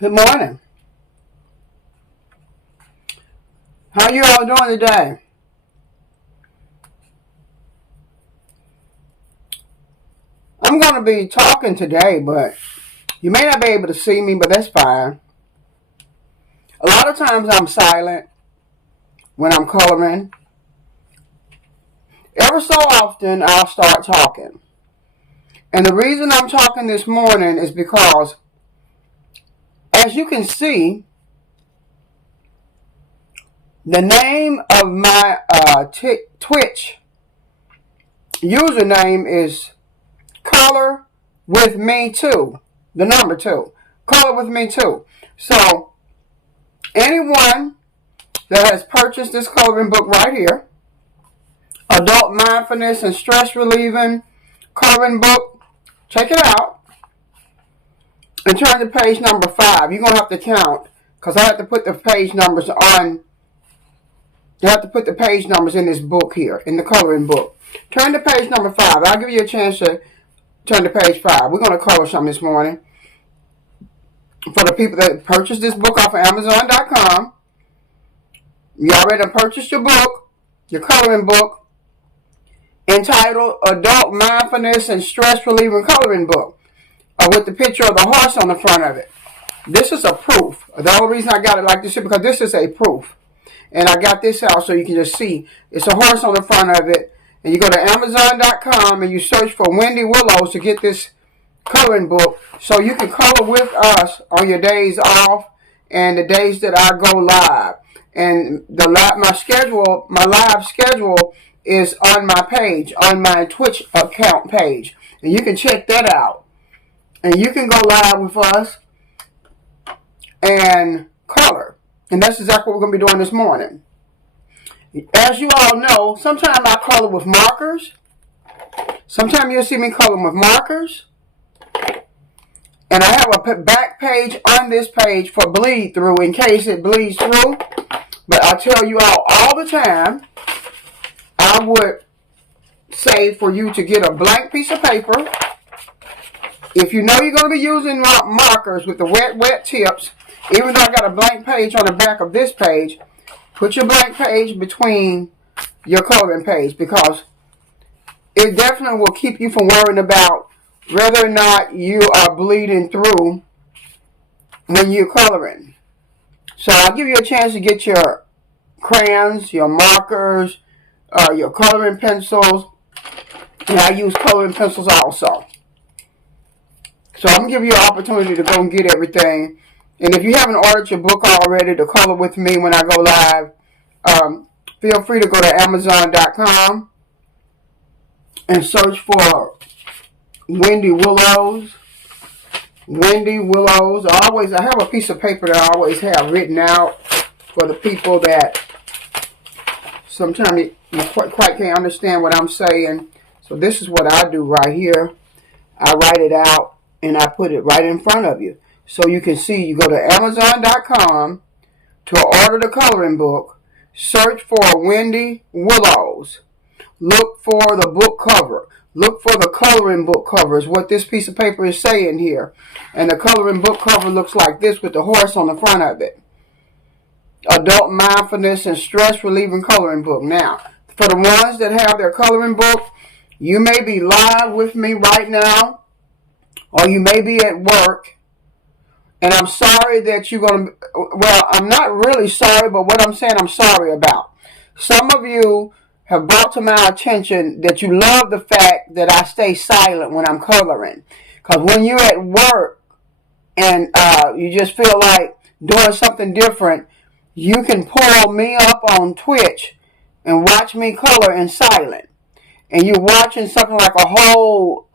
Good morning. How you all doing today? I'm going to be talking today, but you may not be able to see me, but that's fine. A lot of times I'm silent when I'm coloring. Ever so often I'll start talking. And the reason I'm talking this morning is because, as you can see, the name of my Twitch username is Color With Me Too. The number 2. Color With Me Too. So, anyone that has purchased this coloring book right here, Adult Mindfulness and Stress Relieving Coloring Book, check it out. And turn to page number 5. You're going to have to count, because I have to put the page numbers on. You have to put the page numbers in this book here, in the coloring book. Turn to page number 5. I'll give you a chance to turn to page 5. We're going to color something this morning. For the people that purchased this book off of Amazon.com, you already purchased your book, your coloring book, entitled Adult Mindfulness and Stress Relieving Coloring Book, with the picture of the horse on the front of it. This is a proof. The only reason I got it like this is because this is a proof. And I got this out so you can just see. It's a horse on the front of it. And you go to Amazon.com and you search for Wendy Willows to get this coloring book so you can color with us on your days off and the days that I go live. And my live schedule is on my page, on my Twitch account page. And you can check that out. And you can go live with us and color. And that's exactly what we're going to be doing this morning. As you all know, sometimes I color with markers. Sometimes you'll see me color with markers. And I have a back page on this page for bleed through in case it bleeds through. But I tell you all the time, I would say for you to get a blank piece of paper. If you know you're going to be using markers with the wet tips, even though I got a blank page on the back of this page, put your blank page between your coloring page, because it definitely will keep you from worrying about whether or not you are bleeding through when you're coloring. So I'll give you a chance to get your crayons, your markers, your coloring pencils, and I use coloring pencils also. So I'm going to give you an opportunity to go and get everything. And if you haven't ordered your book already to color with me when I go live, feel free to go to Amazon.com and search for Wendy Willows. Wendy Willows. I have a piece of paper that I always have written out for the people that sometimes you quite can't understand what I'm saying. So this is what I do right here. I write it out and I put it right in front of you. So you can see, you go to Amazon.com to order the coloring book, search for Wendy Willows, look for the book cover, look for the coloring book cover is what this piece of paper is saying here. And the coloring book cover looks like this with the horse on the front of it. Adult Mindfulness and Stress Relieving Coloring Book. Now, for the ones that have their coloring book, you may be live with me right now, or you may be at work. And I'm sorry that you're going to, well, I'm not really sorry, but what I'm saying I'm sorry about. Some of you have brought to my attention that you love the fact that I stay silent when I'm coloring. Because when you're at work and you just feel like doing something different, you can pull me up on Twitch and watch me color in silent. And you're watching something like a whole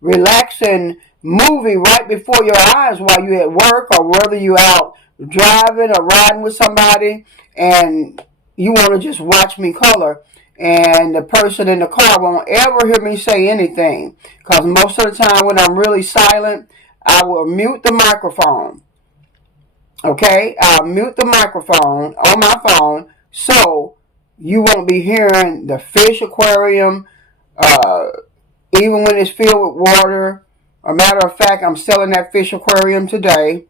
relaxing movie right before your eyes while you're at work, or whether you're out driving or riding with somebody and you want to just watch me color, and the person in the car won't ever hear me say anything, because most of the time when I'm really silent, I will mute the microphone. Okay, I'll mute the microphone on my phone so you won't be hearing the fish aquarium, even when it's filled with water. A matter of fact, I'm selling that fish aquarium today.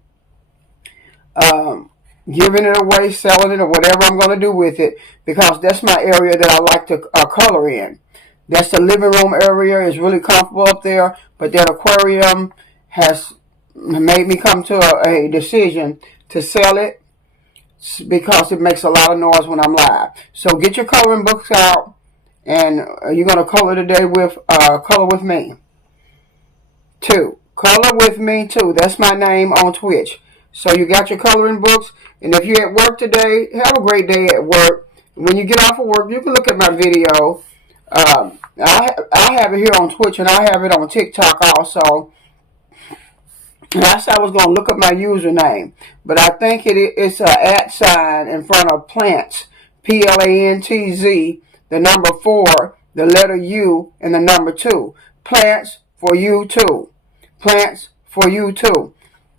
giving it away, selling it, or whatever I'm going to do with it, because that's my area that I like to color in. That's the living room area. It's really comfortable up there, but that aquarium has made me come to a decision to sell it because it makes a lot of noise when I'm live. So get your coloring books out, and you're going to color today with Color With Me 2. Color With Me 2. That's my name on Twitch. So you got your coloring books, and if you're at work today, have a great day at work. When you get off of work, you can look at my video. I have it here on Twitch, and I have it on TikTok also. And I said I was going to look up my username, but I think it's an @ sign in front of plants, PLANTZ, the number 4, the letter U, and the number 2. Plants for you too. Plants for you too.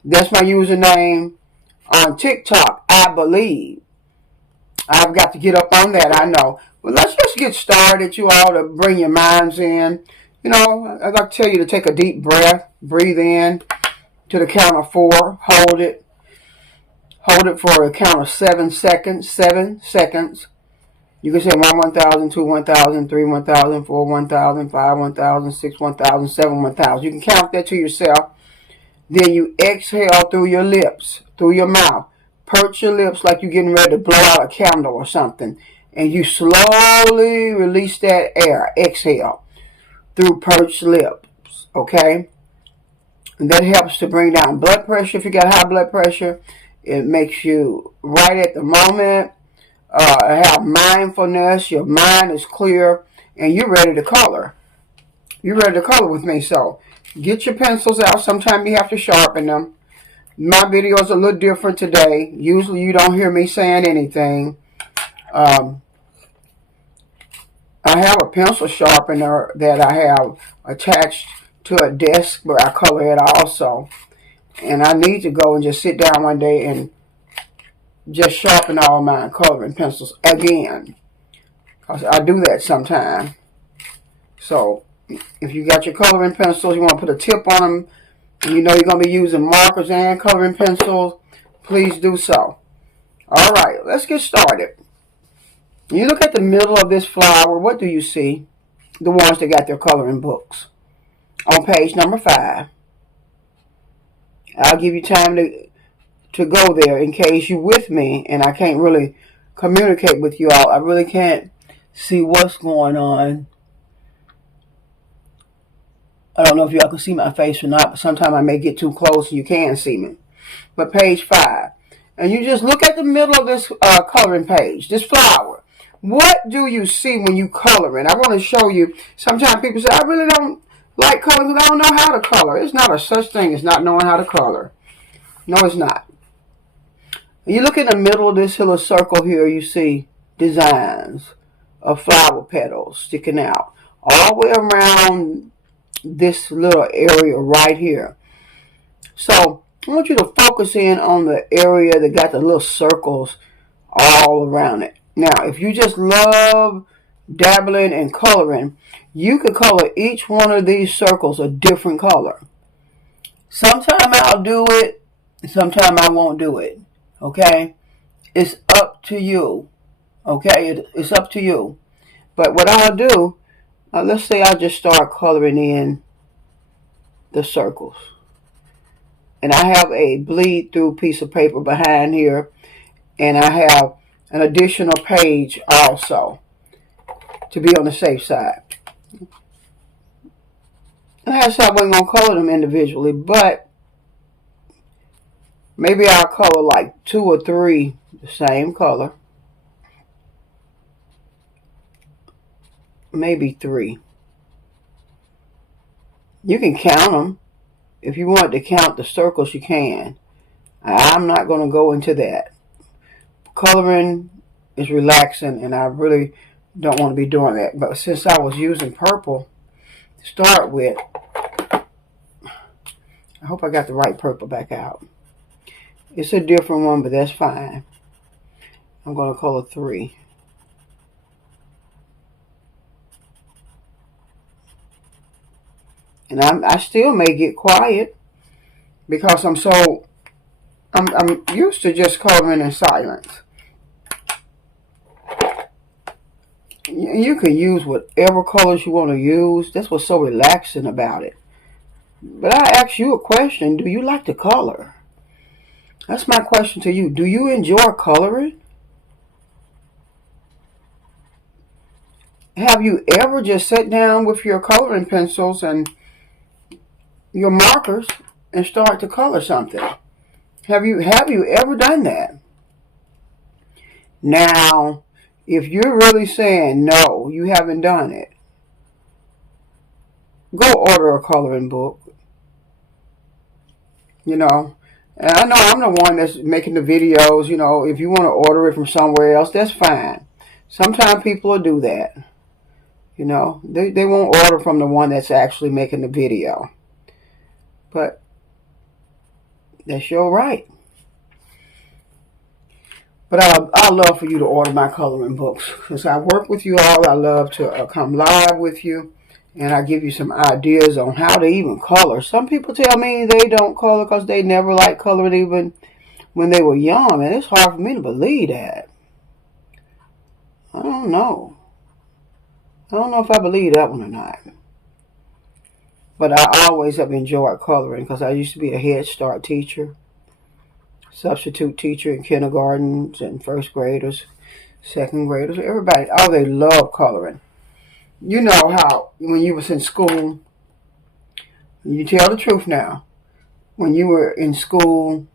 That's my username on TikTok, I believe. I've got to get up on that, I know. But let's just get started, you all, to bring your minds in. You know, I'd like to tell you to take a deep breath, breathe in to the count of 4, hold it. Hold it for a count of 7 seconds, 7 seconds. You can say 1, 1,000, 2, 1,000, 3, 1,000, 4, 1,000, 5, 1,000, 6, 1,000, 7, 1,000. You can count that to yourself. Then you exhale through your lips, through your mouth. Perch your lips like you're getting ready to blow out a candle or something. And you slowly release that air. Exhale through perched lips, okay? And that helps to bring down blood pressure if you got high blood pressure. It makes you right at the moment. Have mindfulness. Your mind is clear. And you're ready to color. You're ready to color with me. So get your pencils out. Sometimes you have to sharpen them. My video is a little different today. Usually you don't hear me saying anything. I have a pencil sharpener that I have attached to a desk where I color it also. And I need to go and just sit down one day and just sharpen all my coloring pencils again. Because I do that sometimes. So if you got your coloring pencils, you want to put a tip on them, and you know you're going to be using markers and coloring pencils, please do so. All right, let's get started. When you look at the middle of this flower, what do you see? The ones that got their coloring books. On page number 5. I'll give you time to go there in case you're with me and I can't really communicate with you all. I really can't see what's going on. I don't know if y'all can see my face or not, but sometimes I may get too close and you can see me. But page 5. And you just look at the middle of this coloring page, this flower. What do you see when you color it? I want to show you. Sometimes people say, I really don't like coloring because I don't know how to color. It's not a such thing as not knowing how to color. No, it's not. You look in the middle of this little circle here, you see designs of flower petals sticking out all the way around this little area right here. So I want you to focus in on the area that got the little circles all around it. Now, if you just love dabbling and coloring, you could color each one of these circles a different color. Sometime I'll do it, sometime I won't do it. Okay? It's up to you. Okay? It's up to you. But what I'll do, let's say I just start coloring in the circles. And I have a bleed through piece of paper behind here. And I have an additional page also to be on the safe side. And that's how we're going to color them individually. But maybe I'll color like 2 or 3 the same color. Maybe 3. You can count them. If you want to count the circles, you can. I'm not going to go into that. Coloring is relaxing, and I really don't want to be doing that. But since I was using purple to start with, I hope I got the right purple back out. It's a different one, but that's fine. I'm going to color 3. And I still may get quiet because I'm so I'm used to just coloring in silence. You can use whatever colors you want to use. That's what's so relaxing about it. But I ask you a question. Do you like to color? That's my question to you. Do you enjoy coloring? Have you ever just sat down with your coloring pencils and your markers and start to color something? Have you ever done that? Now, if you're really saying no, you haven't done it, go order a coloring book. And I know I'm the one that's making the videos. If you want to order it from somewhere else, that's fine. Sometimes people will do that. They won't order from the one that's actually making the video. But that's your right. But I love for you to order my coloring books. Because I work with you all. I love to come live with you. And I give you some ideas on how to even color. Some people tell me they don't color because they never liked coloring even when they were young. And it's hard for me to believe that. I don't know. I don't know if I believe that one or not. But I always have enjoyed coloring because I used to be a Head Start teacher, substitute teacher in kindergartens and first graders, second graders, everybody. Oh, they love coloring. You know how when you was in school, you tell the truth now, when you were in school,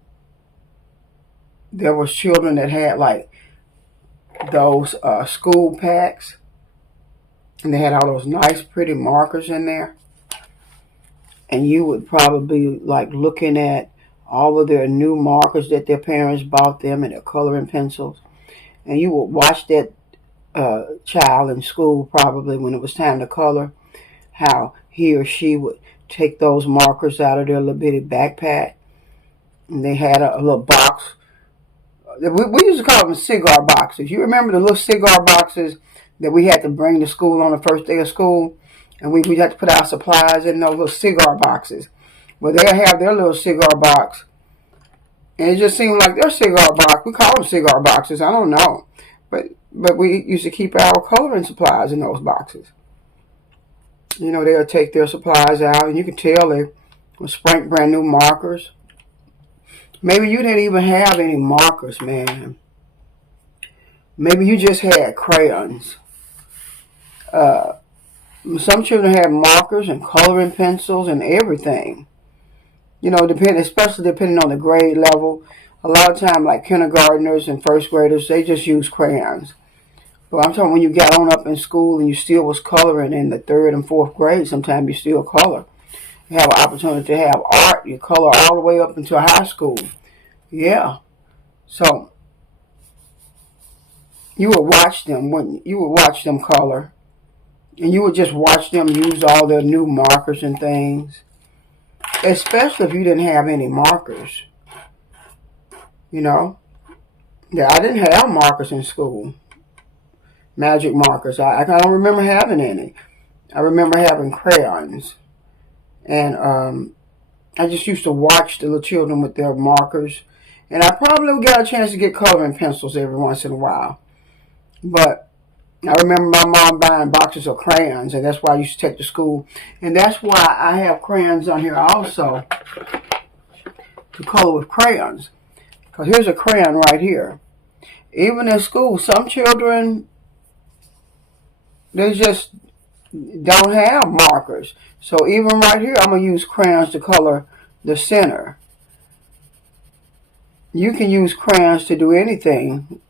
there was children that had like those school packs. And they had all those nice, pretty markers in there. And you would probably like looking at all of their new markers that their parents bought them and their coloring pencils. And you would watch that child in school probably when it was time to color, how he or she would take those markers out of their little bitty backpack. And they had a little box. We used to call them cigar boxes. You remember the little cigar boxes that we had to bring to school on the first day of school, and we had to put our supplies in those little cigar boxes. Well, they'll have their little cigar box, and it just seemed like their cigar box. We call them cigar boxes. I don't know, but we used to keep our coloring supplies in those boxes. They'll take their supplies out, and you can tell they were spraying brand new markers. Maybe you didn't even have any markers, man. Maybe you just had crayons. Some children have markers and coloring pencils and everything. Especially depending on the grade level. A lot of time, like kindergartners and first graders, they just use crayons. But I'm talking when you got on up in school and you still was coloring in the third and fourth grade, sometimes you still color. You have an opportunity to have art. You color all the way up into high school. Yeah. So you would watch them color. And you would just watch them use all their new markers and things. Especially if you didn't have any markers. Yeah, I didn't have markers in school. Magic markers. I don't remember having any. I remember having crayons. And I just used to watch the little children with their markers. And I probably got a chance to get coloring pencils every once in a while. But I remember my mom buying boxes of crayons, and that's why I used to take to school. And that's why I have crayons on here also to color with crayons. Because here's a crayon right here. Even in school, some children, they just don't have markers. So even right here, I'm going to use crayons to color the center. You can use crayons to do anything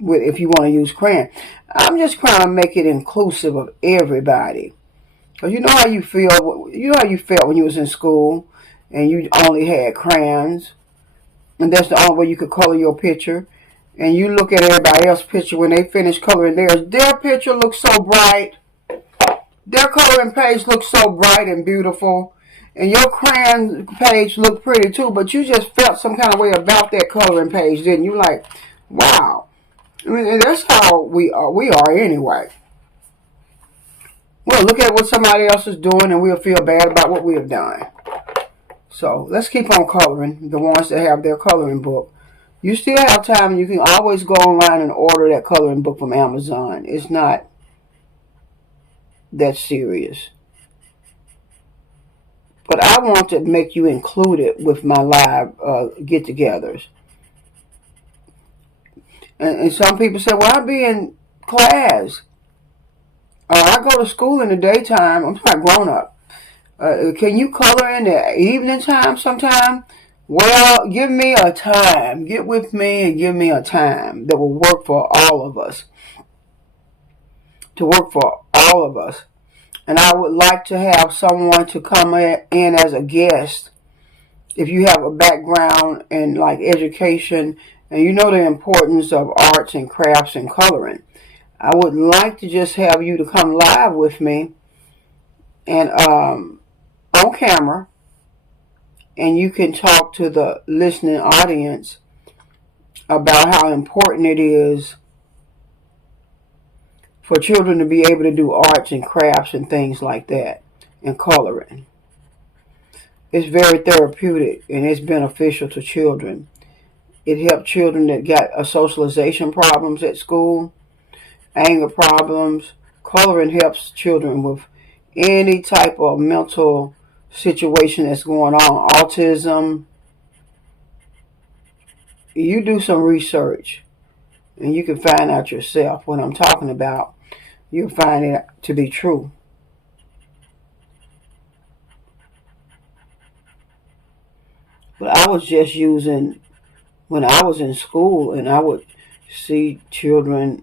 if you want to use crayon. I'm just trying to make it inclusive of everybody. Because you know how you feel. You know how you felt when you was in school and you only had crayons. And that's the only way you could color your picture. And you look at everybody else's picture when they finish coloring theirs. Their picture looks so bright. Their coloring page looks so bright and beautiful. And your crayon page looked pretty too. But you just felt some kind of way about that coloring page, didn't you? Like, wow. I mean, that's how we are anyway. We'll look at what somebody else is doing and we'll feel bad about what we have done. So let's keep on coloring, the ones that have their coloring book. You still have time. You can always go online and order that coloring book from Amazon. It's not that serious. But I want to make you included with my live get-togethers. And some people say, well, I'll be in class. I go to school in the daytime. I'm not grown up. Can you color in the evening time sometime? Well, give me a time. Get with me and give me a time that will work for all of us. To work for all of us. And I would like to have someone to come in as a guest. If you have a background in like education and you know the importance of arts and crafts and coloring, I would like to just have you to come live with me and on camera, and you can talk to the listening audience about how important it is for children to be able to do arts and crafts and things like that and coloring. It's very therapeutic and it's beneficial to children. It helps children that got socialization problems at school, anger problems. Coloring helps children with any type of mental situation that's going on, autism. You do some research and you can find out yourself what I'm talking about. You'll find it to be true. But I was just using, when I was in school and I would see children,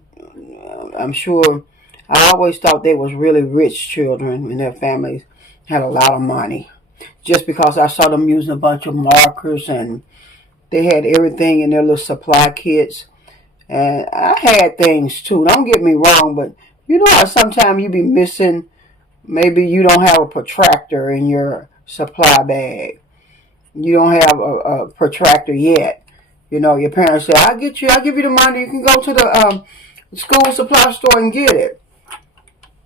I'm sure, I always thought they was really rich children and their families had a lot of money. Just because I saw them using a bunch of markers and they had everything in their little supply kits. And I had things too. Don't get me wrong, but you know how sometimes you be missing, maybe you don't have a protractor in your supply bag. You don't have a protractor yet. You know, your parents say, I'll give you the money. You can go to the school supply store and get it.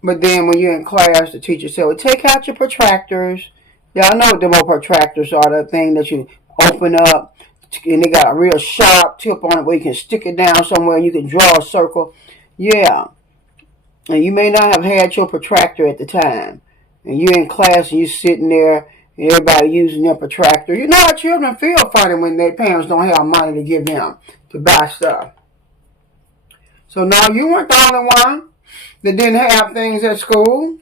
But then when you're in class, the teacher said, well, take out your protractors. Y'all know what the protractors are, the thing that you open up and they got a real sharp tip on it where you can stick it down somewhere and you can draw a circle. Yeah. And you may not have had your protractor at the time. And you're in class and you're sitting there and everybody using their protractor. You know how children feel funny when their parents don't have money to give them to buy stuff. So now you weren't the only one that didn't have things at school.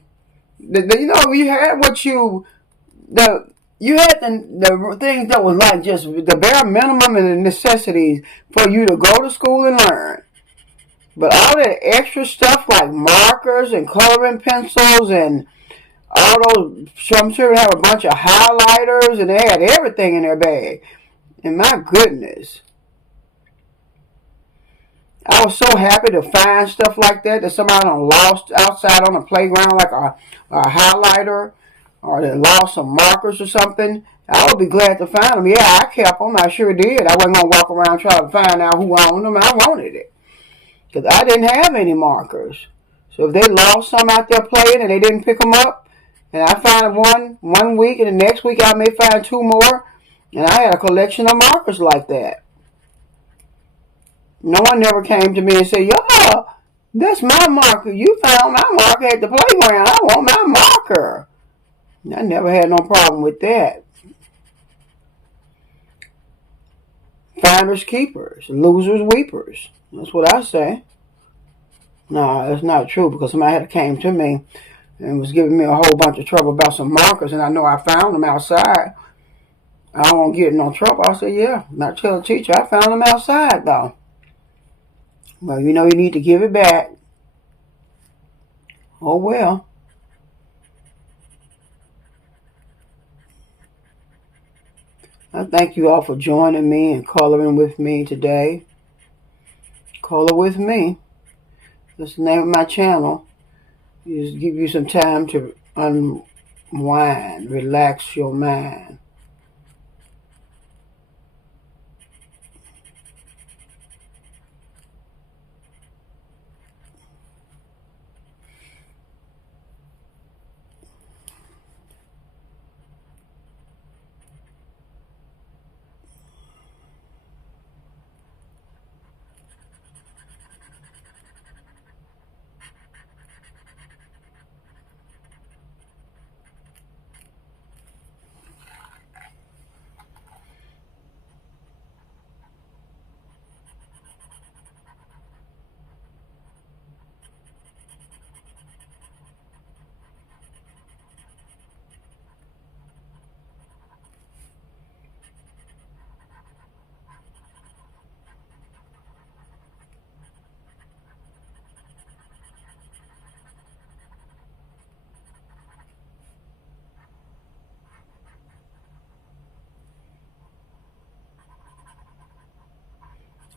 You know, you had you had the things that was like just the bare minimum and the necessities for you to go to school and learn. But all that extra stuff like markers and coloring pencils and all those, some children have a bunch of highlighters and they had everything in their bag. And my goodness, I was so happy to find stuff like that somebody lost outside on the playground, like a highlighter, or they lost some markers or something. I would be glad to find them. Yeah, I kept them. I sure did. I wasn't going to walk around trying to find out who owned them. I wanted it. Because I didn't have any markers. So if they lost some out there playing and they didn't pick them up, and I find one week and the next week I may find two more, and I had a collection of markers like that. No one never came to me and said, "Yo, that's my marker. You found my marker at the playground. I want my marker." I never had no problem with that. Finders keepers, losers weepers. That's what I say. No, that's not true because somebody had came to me and was giving me a whole bunch of trouble about some markers, and I know I found them outside. I won't get in no trouble. I said, yeah, not tell the teacher I found them outside though. Well, you know you need to give it back. Oh well. I thank you all for joining me and coloring with me today. Color with me. That's the name of my channel. Just give you some time to unwind, relax your mind.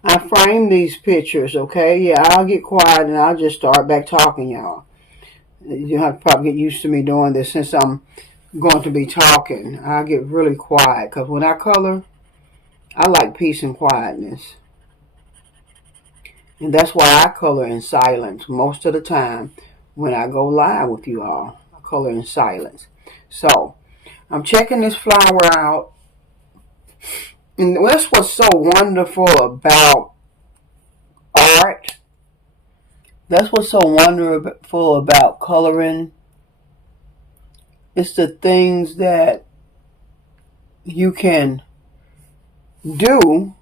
I frame these pictures, okay? Yeah, I'll get quiet and I'll just start back talking, y'all. You have to probably get used to me doing this since I'm going to be talking. I'll get really quiet because when I color, I like peace and quietness. And that's why I color in silence most of the time when I go live with you all. I color in silence. So, I'm checking this flower out. And that's what's so wonderful about art. That's what's so wonderful about coloring. It's the things that you can do,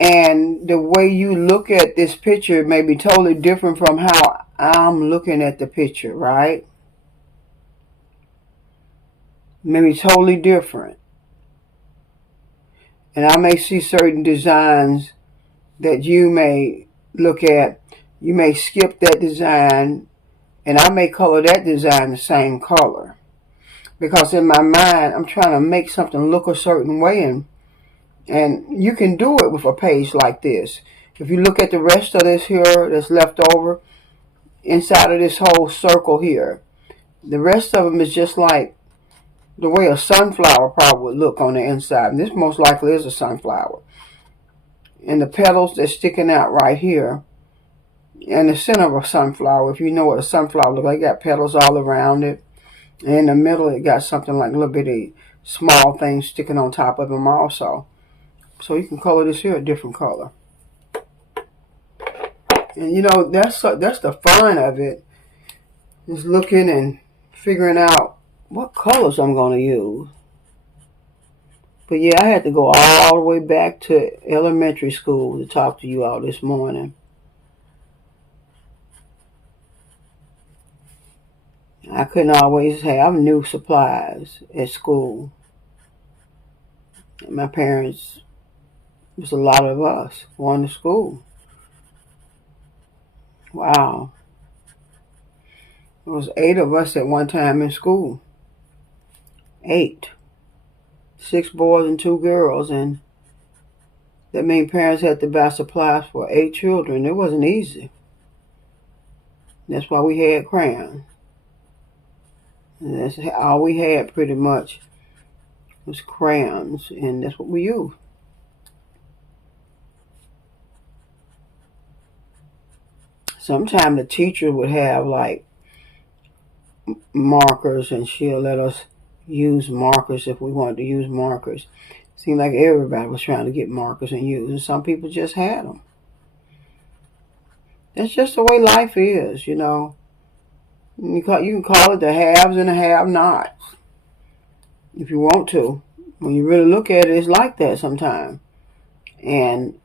and the way you look at this picture may be totally different from how I'm looking at the picture, right? Maybe totally different. And I may see certain designs that you may look at. You may skip that design, and I may color that design the same color. Because in my mind, I'm trying to make something look a certain way, and you can do it with a page like this. If you look at the rest of this here that's left over, inside of this whole circle here, the rest of them is just like the way a sunflower probably would look on the inside. And this most likely is a sunflower. And the petals that's sticking out right here, and the center of a sunflower, if you know what a sunflower looks like, got petals all around it. And in the middle, it got something like little bitty small things sticking on top of them also. So you can color this here a different color. And you know, that's the fun of it, is looking and figuring out what colors I'm going to use. But yeah, I had to go all the way back to elementary school to talk to you all this morning. I couldn't always have new supplies at school. My parents, there's a lot of us going to school. Wow. There was 8 of us at one time in school. 8. 6 boys and 2 girls, and that means parents had to buy supplies for 8 children. It wasn't easy. That's why we had crayons. And that's all we had pretty much was crayons, and that's what we used. Sometimes the teacher would have like markers, and she'll let us use markers if we wanted to use markers. Seemed like everybody was trying to get markers and use, and some people just had them. That's just the way life is, you know. You can call it the haves and the have-nots if you want to. When you really look at it, it's like that sometimes. And,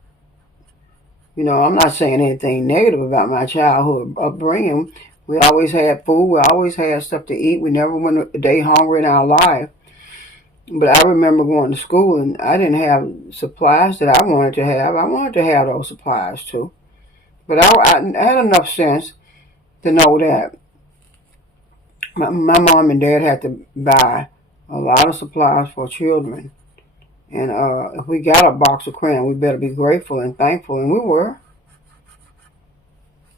you know, I'm not saying anything negative about my childhood upbringing. We always had food. We always had stuff to eat. We never went a day hungry in our life. But I remember going to school, and I didn't have supplies that I wanted to have. I wanted to have those supplies too. But I had enough sense to know that my mom and dad had to buy a lot of supplies for children. And if we got a box of crayons, we better be grateful and thankful. And we were.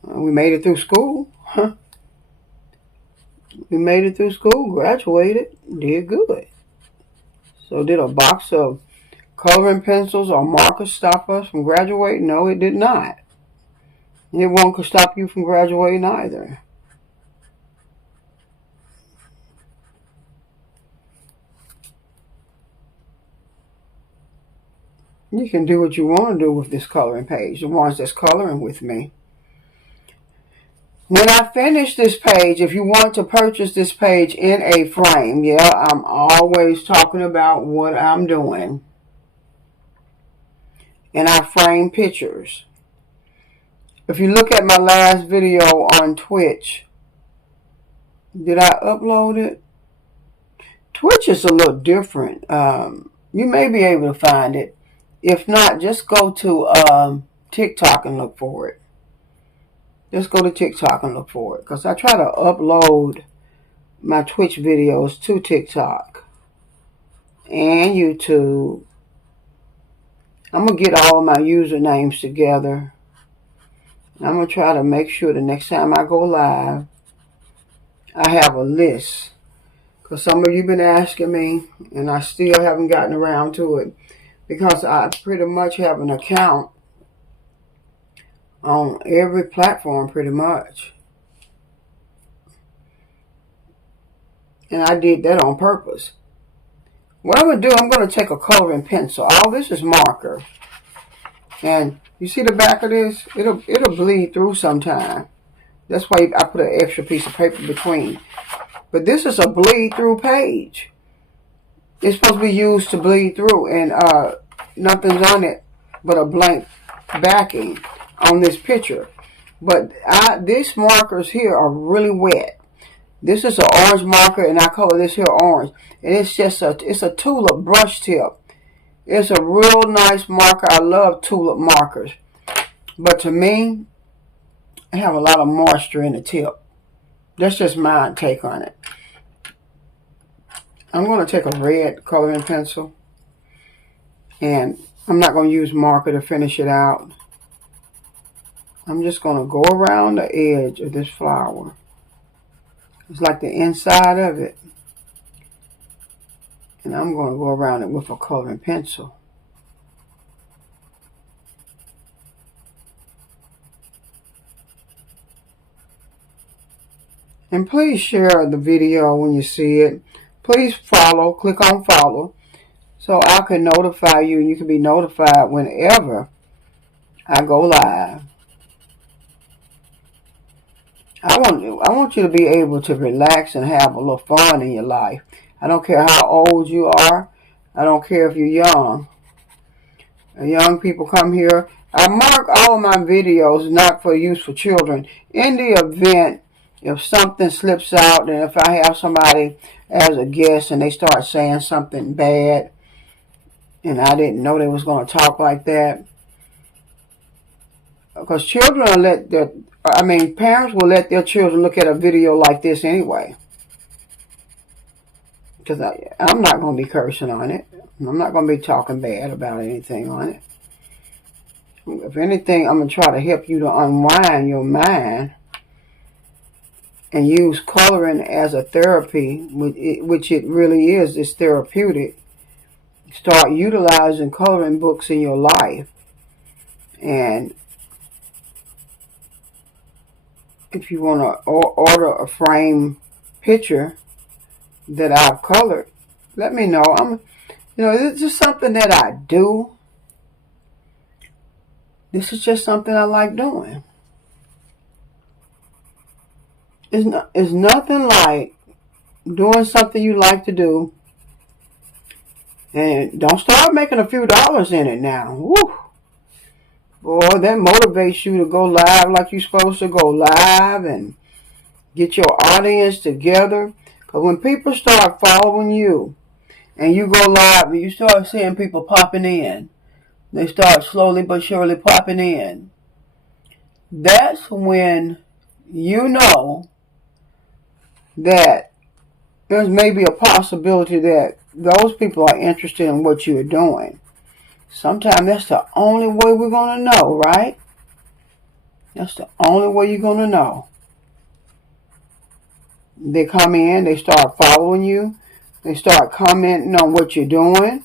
We made it through school. We made it through school, graduated, did good. So did a box of coloring pencils or markers stop us from graduating? No, it did not. And it won't stop you from graduating either. You can do what you want to do with this coloring page, the ones that's coloring with me. When I finish this page, if you want to purchase this page in a frame, yeah, I'm always talking about what I'm doing. And I frame pictures. If you look at my last video on Twitch, did I upload it? Twitch is a little different. You may be able to find it. If not, just go to TikTok and look for it. Just go to TikTok and look for it. Because I try to upload my Twitch videos to TikTok and YouTube I'm going to get all of my usernames together. I'm going to try to make sure the next time I go live, I have a list. Because some of you have been asking me, and I still haven't gotten around to it. Because I pretty much have an account on every platform pretty much. And I did that on purpose. What I'm going to do, I'm going to take a coloring pencil. All this is marker. And you see the back of this? It'll bleed through sometime. That's why I put an extra piece of paper between. But this is a bleed through page. It's supposed to be used to bleed through. And nothing's on it but a blank backing on this picture. But these markers here are really wet. This is an orange marker, and I color this here orange. And it's just it's a tulip brush tip. It's a real nice marker. I love tulip markers. But to me, I have a lot of moisture in the tip. That's just my take on it. I'm going to take a red coloring pencil. And I'm not going to use marker to finish it out. I'm just going to go around the edge of this flower. It's like the inside of it. And I'm going to go around it with a coloring pencil. And please share the video when you see it. Please follow, click on follow, so I can notify you and you can be notified whenever I go live. I want you to be able to relax and have a little fun in your life. I don't care how old you are. I don't care if you're young. Young people come here. I mark all of my videos not for use for children. In the event, if something slips out, and if I have somebody as a guest and they start saying something bad, and I didn't know they was going to talk like that. Because children will parents will let their children look at a video like this anyway. Because I'm not going to be cursing on it. I'm not going to be talking bad about anything on it. If anything, I'm going to try to help you to unwind your mind and use coloring as a therapy, which it really is. It's therapeutic. Start utilizing coloring books in your life. And if you want to order a frame picture that I've colored, let me know. It's just something that I do. This is just something I like doing. It's nothing like doing something you like to do. And don't start making a few dollars in it now. Woo! Boy, that motivates you to go live like you're supposed to go live and get your audience together. Because when people start following you and you go live and you start seeing people popping in, they start slowly but surely popping in. That's when you know that there's maybe a possibility that those people are interested in what you're doing. Sometimes that's the only way we're going to know, right? That's the only way you're going to know. They come in, they start following you, they start commenting on what you're doing.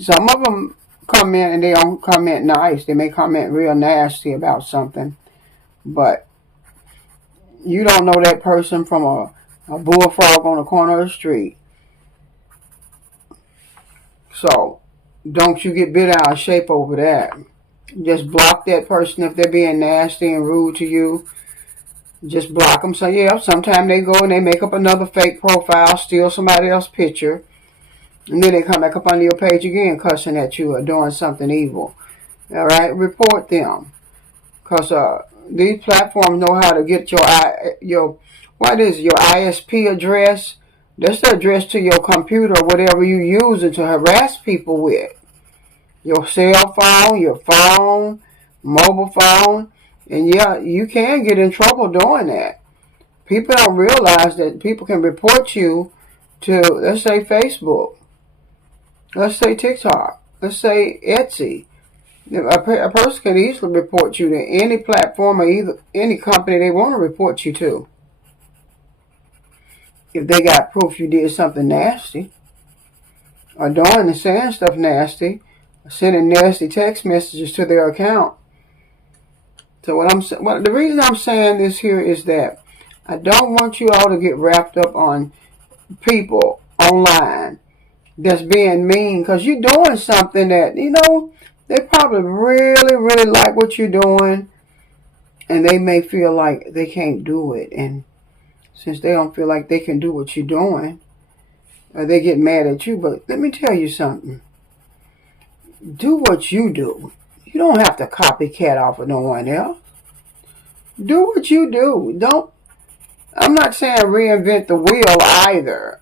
Some of them come in and they don't comment nice. They may comment real nasty about something. But you don't know that person from a bullfrog on the corner of the street. So don't you get bent out of shape over that. Just block that person if they're being nasty and rude to you. Just block them. So yeah, sometimes they go and they make up another fake profile, steal somebody else's picture, and then they come back up on your page again cussing at you or doing something evil. All right, report them. Because these platforms know how to get your ISP address. That's the address to your computer or whatever you use it to harass people with. Your cell phone, your phone, mobile phone. And yeah, you can get in trouble doing that. People don't realize that people can report you to, let's say, Facebook. Let's say TikTok. let's say Etsy. A person can easily report you to any platform or any company they want to report you to. If they got proof you did something nasty, or doing and saying stuff nasty, or sending nasty text messages to their account. So the reason I'm saying this here is that I don't want you all to get wrapped up on people online that's being mean, because you're doing something that, they probably really, really like what you're doing, and they may feel like they can't do it. And since they don't feel like they can do what you're doing, they get mad at you. But let me tell you something. Do what you do. You don't have to copycat off of no one else. Do what you do. I'm not saying reinvent the wheel either.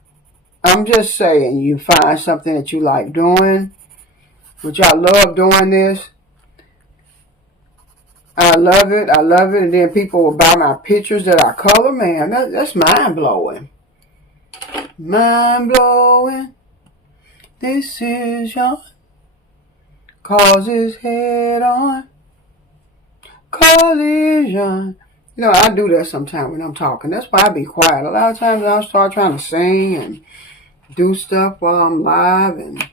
I'm just saying you find something that you like doing, which I love doing this. I love it. And then people will buy my pictures that I color. Man, that's mind-blowing. Mind-blowing. This is your causes head on collision. I do that sometimes when I'm talking. That's why I be quiet. A lot of times I'll start trying to sing and do stuff while I'm live, and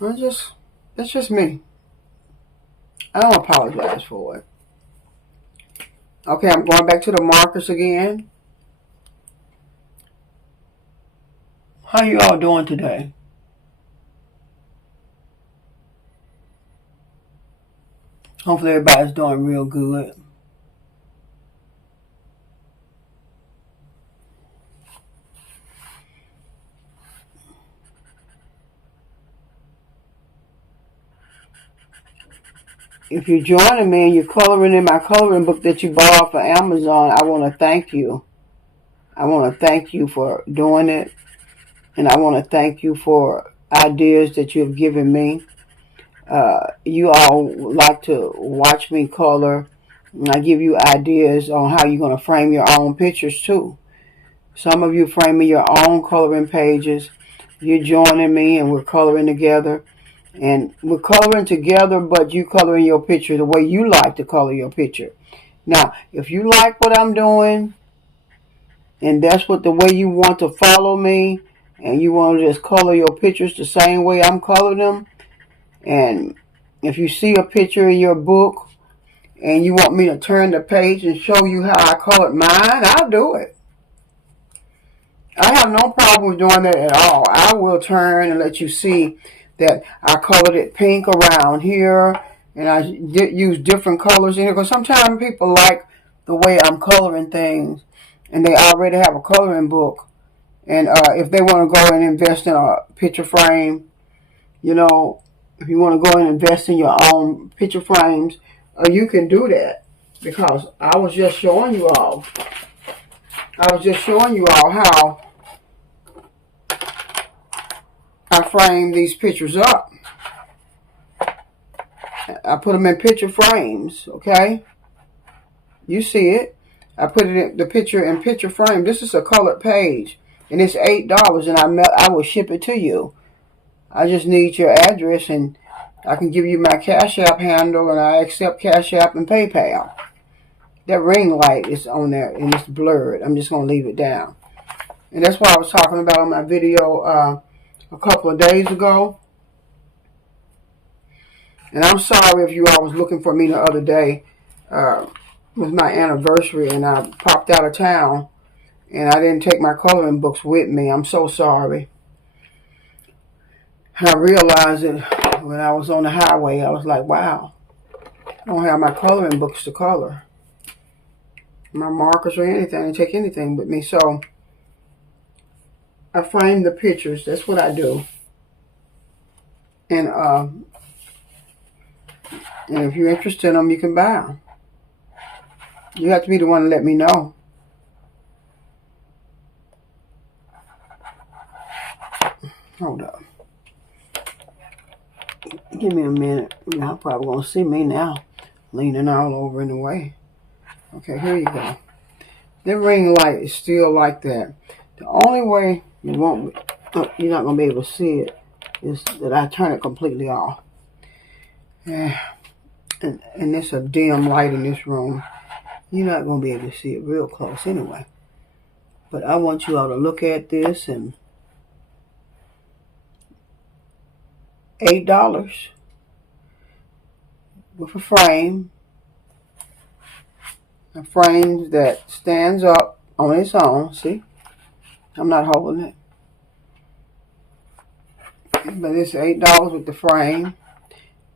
it's just me. I don't apologize for it. Okay, I'm going back to the markers again. How you all doing today? Hopefully everybody's doing real good. If you're joining me and you're coloring in my coloring book that you bought off of Amazon, I want to thank you. I want to thank you for doing it. And I want to thank you for ideas that you have given me. You all like to watch me color, and I give you ideas on how you're going to frame your own pictures too. Some of you framing your own coloring pages. You're joining me and we're coloring together. And we're coloring together, but you coloring your picture the way you like to color your picture. Now, if you like what I'm doing, and that's what the way you want to follow me, and you want to just color your pictures the same way I'm coloring them, and if you see a picture in your book, and you want me to turn the page and show you how I colored mine, I'll do it. I have no problem with doing that at all. I will turn and let you see that I colored it pink around here, and I use different colors in it, because sometimes people like the way I'm coloring things, and they already have a coloring book, and if they want to go and invest in a picture frame, if you want to go and invest in your own picture frames, you can do that, because I was just showing you all how I frame these pictures up. I put them in picture frames, okay? You see it. I put the picture in picture frame. This is a colored page, and it's $8, and I will ship it to you. I just need your address, and I can give you my Cash App handle, and I accept Cash App and PayPal. That ring light is on there, and it's blurred. I'm just going to leave it down. And that's what I was talking about on my video a couple of days ago. And I'm sorry if you all was looking for me the other day. It was my anniversary, and I popped out of town, and I didn't take my coloring books with me. I'm so sorry. I realized it when I was on the highway. I was like, wow, I don't have my coloring books to color. My markers or anything. I didn't take anything with me. So I frame the pictures. That's what I do. And if you're interested in them, you can buy them. You have to be the one to let me know. Hold up. Give me a minute. Y'all probably going to see me now, leaning all over in the way. Okay, here you go. The ring light is still like that. The only way you're not going to be able to see it. is that I turn it completely off. Yeah. And it's a dim light in this room. You're not going to be able to see it real close anyway. But I want you all to look at this, and $8 with a frame. A frame that stands up on its own. See? I'm not holding it. But it's $8 with the frame.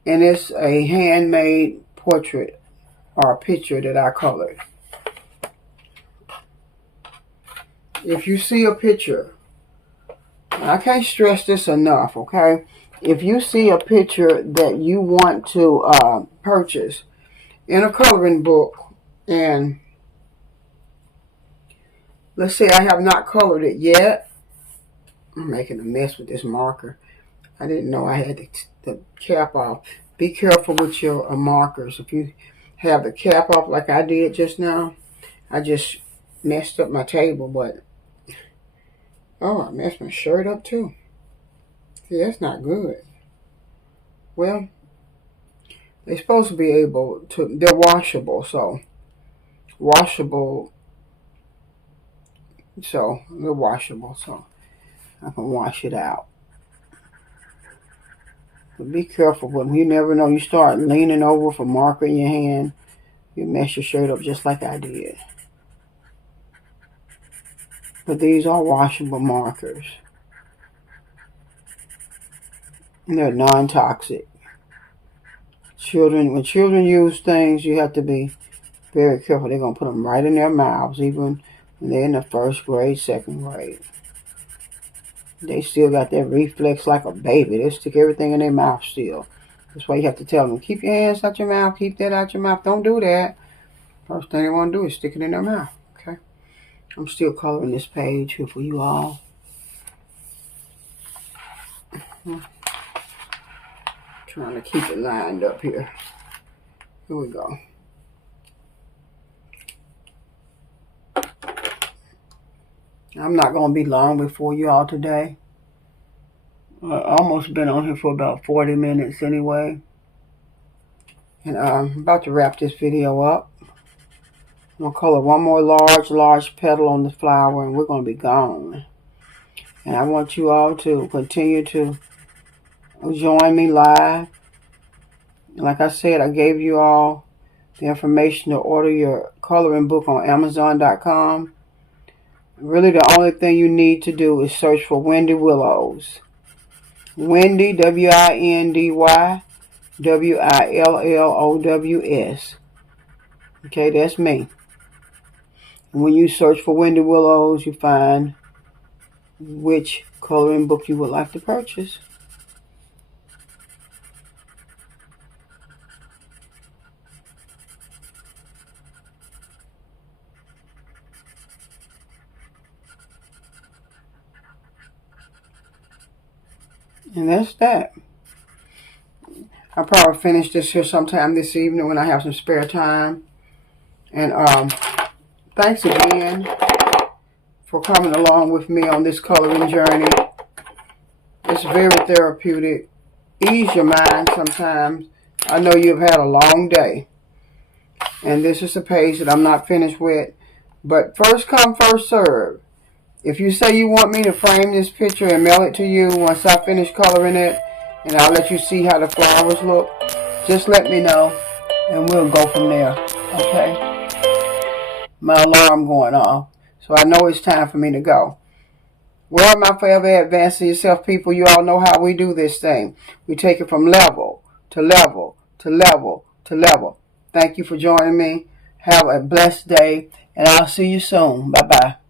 And it's a handmade portrait or a picture that I colored. If you see a picture, I can't stress this enough, okay? If you see a picture that you want to purchase in a coloring book, and let's say I have not colored it yet. I'm making a mess with this marker. I didn't know I had the cap off. Be careful with your markers. If you have the cap off like I did just now, I just messed up my table, but oh, I messed my shirt up too. See, that's not good. Well, they're supposed to be able to, they're washable, so they're washable, so I can wash it out. But be careful, when you never know, you start leaning over with a marker in your hand, you mess your shirt up just like I did. But these are washable markers. And they're non-toxic. When children use things, you have to be very careful. They're going to put them right in their mouths, even when they're in the first grade, second grade. They still got that reflex like a baby. They stick everything in their mouth still. That's why you have to tell them, keep your hands out your mouth, keep that out your mouth. Don't do that. First thing they want to do is stick it in their mouth. Okay? I'm still coloring this page here for you all. Trying to keep it lined up here. Here we go. I'm not going to be long before you all today. Almost been on here for about 40 minutes anyway. And I'm about to wrap this video up. I'm going to color one more large petal on the flower, and we're going to be gone. And I want you all to continue to join me live. Like I said, I gave you all the information to order your coloring book on Amazon.com. Really, the only thing you need to do is search for Wendy Willows. Wendy, W-I-N-D-Y, W-I-L-L-O-W-S. Okay, that's me. And when you search for Wendy Willows, you find which coloring book you would like to purchase. And that's that. I'll probably finish this here sometime this evening when I have some spare time. And thanks again for coming along with me on this coloring journey. It's very therapeutic. Ease your mind sometimes. I know you've had a long day. And this is a page that I'm not finished with. But first come, first serve. If you say you want me to frame this picture and mail it to you once I finish coloring it, and I'll let you see how the flowers look, just let me know, and we'll go from there, okay? My alarm going off, so I know it's time for me to go. Well, my forever advancing yourself people, you all know how we do this thing. We take it from level to level to level to level. Thank you for joining me. Have a blessed day, and I'll see you soon. Bye-bye.